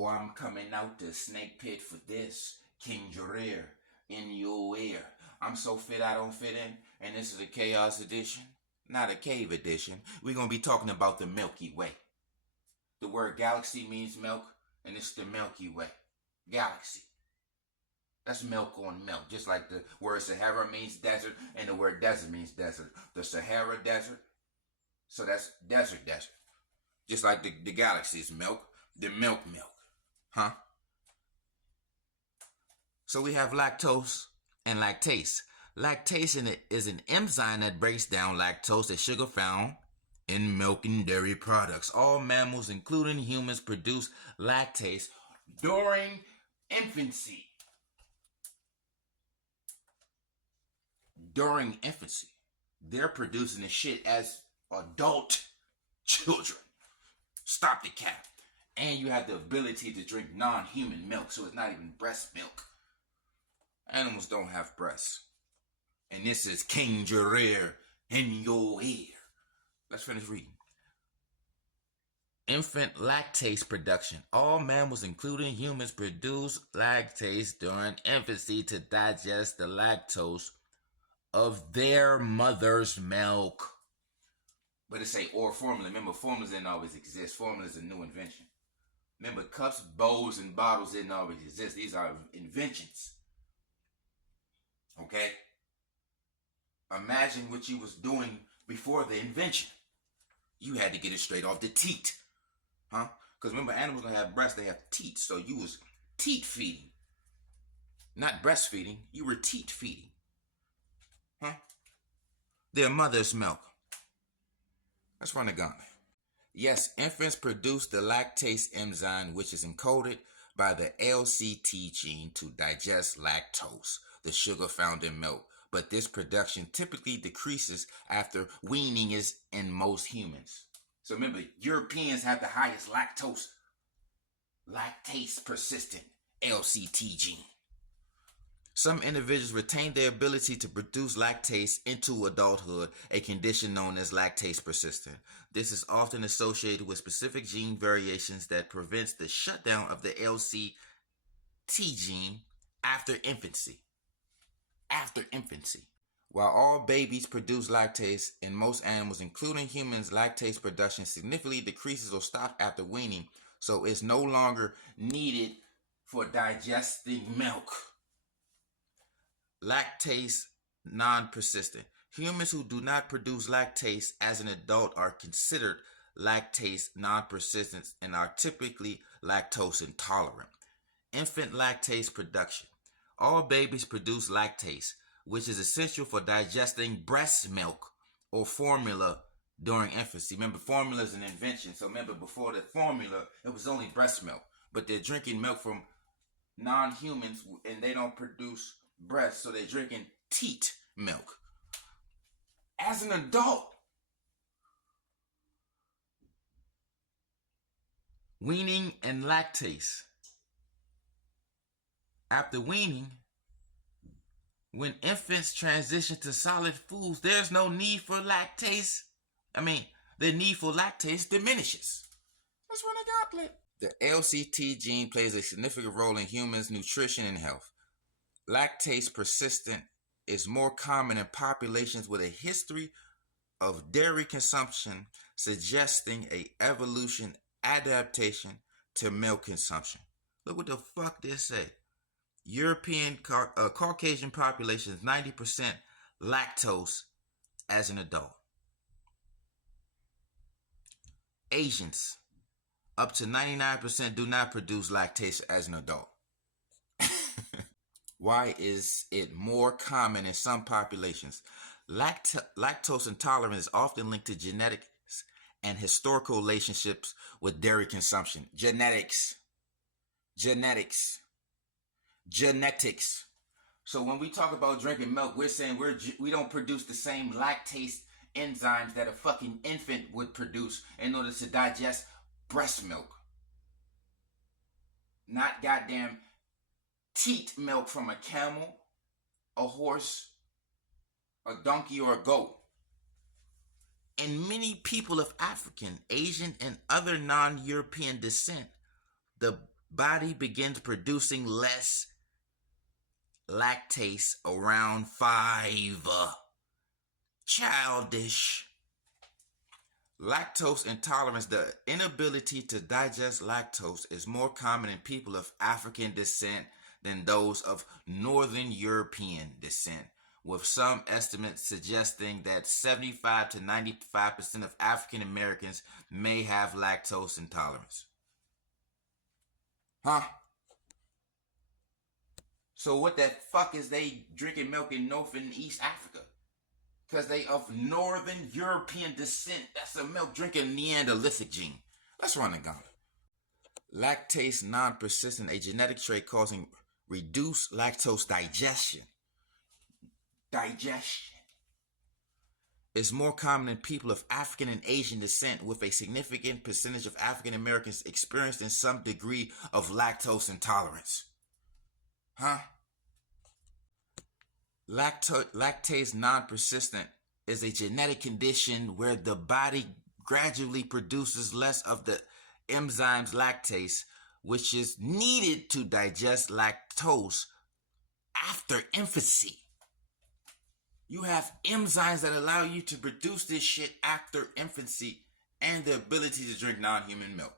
Oh, I'm coming out the snake pit for this. King Jareer, in your ear. I'm so fit I don't fit in, and this is a chaos edition, not a cave edition. We're going to be talking about the Milky Way. The word galaxy means milk, and it's the Milky Way. Galaxy. That's milk on milk, just like the word Sahara means desert, and the word desert means desert. The Sahara Desert, so that's desert. Just like the galaxy is milk, the milk. Huh? So we have lactose and lactase. Lactase is an enzyme that breaks down lactose, the sugar found in milk and dairy products. All mammals, including humans, produce lactase during infancy. During infancy, they're producing the shit as adult children. Stop the cap. And you have the ability to drink non-human milk, so it's not even breast milk. Animals don't have breasts. And this is King Jareer in your ear. Let's finish reading. Infant lactase production. All mammals, including humans, produce lactase during infancy to digest the lactose of their mother's milk. But it say or formula. Remember, formulas didn't always exist. Formula is a new invention. Remember, cups, bowls, and bottles didn't always exist. These are inventions. Okay? Imagine what you was doing before the invention. You had to get it straight off the teat. Huh? Because remember, animals don't have breasts, they have teats. So you was teat feeding. Not breastfeeding. You were teat feeding. Huh? Their mother's milk. Let's run the gauntlet. Yes, infants produce the lactase enzyme, which is encoded by the LCT gene to digest lactose, the sugar found in milk. But this production typically decreases after weaning is in most humans. So remember, Europeans have the highest lactase persistent LCT gene. Some individuals retain their ability to produce lactase into adulthood, a condition known as lactase persistent. This is often associated with specific gene variations that prevents the shutdown of the LCT gene after infancy. While all babies produce lactase, in most animals, including humans, lactase production significantly decreases or stops after weaning, so it's no longer needed for digesting milk. Lactase non-persistent. Humans who do not produce lactase as an adult are considered lactase non-persistent and are typically lactose intolerant. Infant lactase production. All babies produce lactase, which is essential for digesting breast milk or formula during infancy. Remember, formula is an invention. So remember, before the formula, it was only breast milk. But they're drinking milk from non-humans and they don't produce breast, so they're drinking teat milk. As an adult, weaning and lactase. After weaning, when infants transition to solid foods, there's no need for lactase. The need for lactase diminishes. Let's run a gauntlet. The LCT gene plays a significant role in humans' nutrition and health. Lactase persistent is more common in populations with a history of dairy consumption, suggesting an evolution adaptation to milk consumption. Look what the fuck this say. European Caucasian population is 90% lactose as an adult. Asians, up to 99% do not produce lactase as an adult. Why is it more common in some populations? Lactose intolerance is often linked to genetics and historical relationships with dairy consumption. Genetics. So when we talk about drinking milk, we're saying we don't produce the same lactase enzymes that a fucking infant would produce in order to digest breast milk. Not goddamn teat milk from a camel, a horse, a donkey, or a goat. In many people of African, Asian, and other non-European descent, the body begins producing less lactase around 5. Childish. Lactose intolerance, the inability to digest lactose, is more common in people of African descent than those of Northern European descent, with some estimates suggesting that 75 to 95% of African Americans may have lactose intolerance. Huh? So what the fuck is they drinking milk in North and East Africa? Because they of Northern European descent. That's a milk drinking Neanderthalic gene. Let's run the gauntlet. Lactase non-persistent, a genetic trait causing reduced lactose digestion. Is more common in people of African and Asian descent, with a significant percentage of African Americans experiencing some degree of lactose intolerance. Huh? Lactase non-persistent is a genetic condition where the body gradually produces less of the enzymes lactase, which is needed to digest lactose after infancy. You have enzymes that allow you to produce this shit after infancy and the ability to drink non-human milk.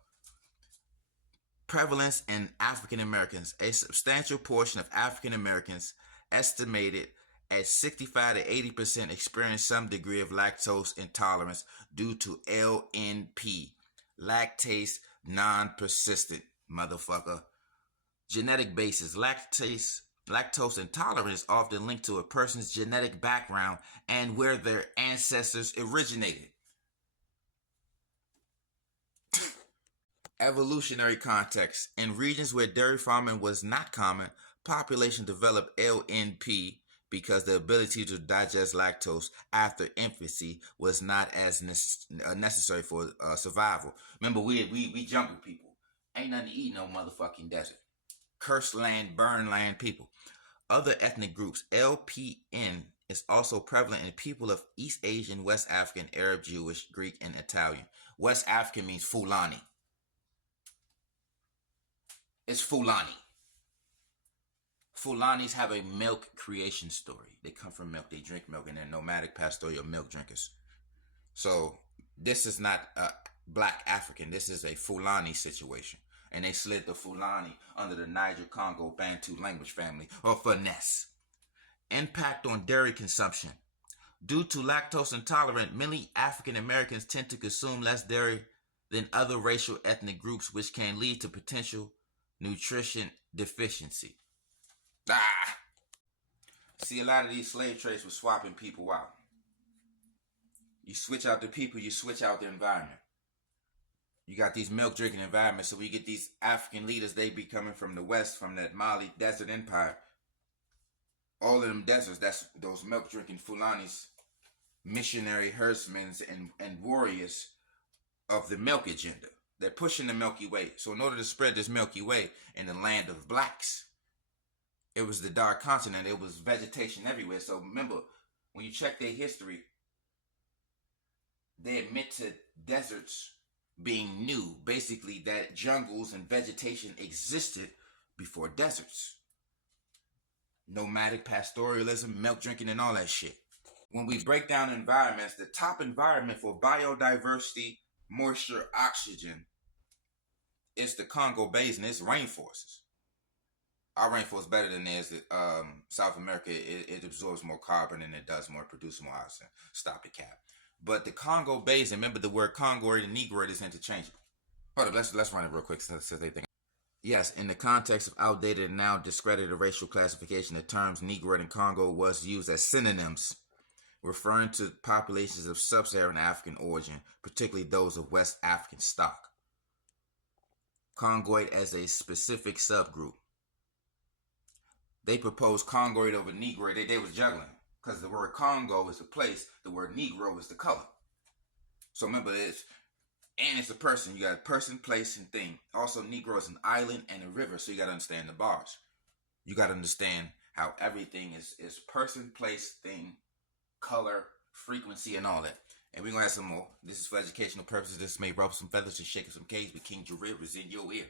Prevalence in African Americans. A substantial portion of African Americans, estimated at 65 to 80%, experience some degree of lactose intolerance due to LNP, lactase non-persistent, motherfucker. Genetic basis. Lactose intolerance is often linked to a person's genetic background and where their ancestors originated. Evolutionary context. In regions where dairy farming was not common, population developed LNP because the ability to digest lactose after infancy was not as necessary for survival. Remember, we jungle people. Ain't nothing to eat no motherfucking desert. Cursed land, burn land people. Other ethnic groups. LPN is also prevalent in people of East Asian, West African, Arab, Jewish, Greek, and Italian. West African means Fulani. It's Fulani. Fulanis have a milk creation story. They come from milk, they drink milk, and they're nomadic pastoral milk drinkers. So this is not a black African. This is a Fulani situation. And they slid the Fulani under the Niger-Congo Bantu language family, or finesse. Impact on dairy consumption. Due to lactose intolerance, many African Americans tend to consume less dairy than other racial ethnic groups, which can lead to potential nutrition deficiency. See, a lot of these slave trades were swapping people out. You switch out the people, you switch out the environment. You got these milk drinking environments, so we get these African leaders, they be coming from the west, from that Mali desert empire. All of them deserts, that's those milk drinking Fulanis, missionary herdsmen and warriors of the milk agenda. They're pushing the Milky Way. So in order to spread this Milky Way in the land of blacks, it was the dark continent. It was vegetation everywhere. So remember, when you check their history, they admit to deserts being new. Basically, that jungles and vegetation existed before deserts. Nomadic pastoralism, milk drinking, and all that shit. When we break down environments, the top environment for biodiversity, moisture, oxygen is the Congo Basin. It's rainforests. Our rainforest is better than theirs. South America, it absorbs more carbon than it does more, produces more oxygen. Stop the cap. But the Congo Basin, remember the word Congoid and Negroid is interchangeable. Hold up, let's run it real quick so they think. Yes, in the context of outdated and now discredited racial classification, the terms Negroid and Congo was used as synonyms, referring to populations of sub-Saharan African origin, particularly those of West African stock. Congoid as a specific subgroup. They proposed Congoid over Negroid. They was juggling. Because the word Congo is the place, the word Negro is the color. So remember, it's a person. You got person, place, and thing. Also, Negro is an island and a river, so you got to understand the bars. You got to understand how everything is person, place, thing, color, frequency, and all that. And we're going to have some more. This is for educational purposes. This may rub some feathers and shake some cages, but King Jarrell is in your ear.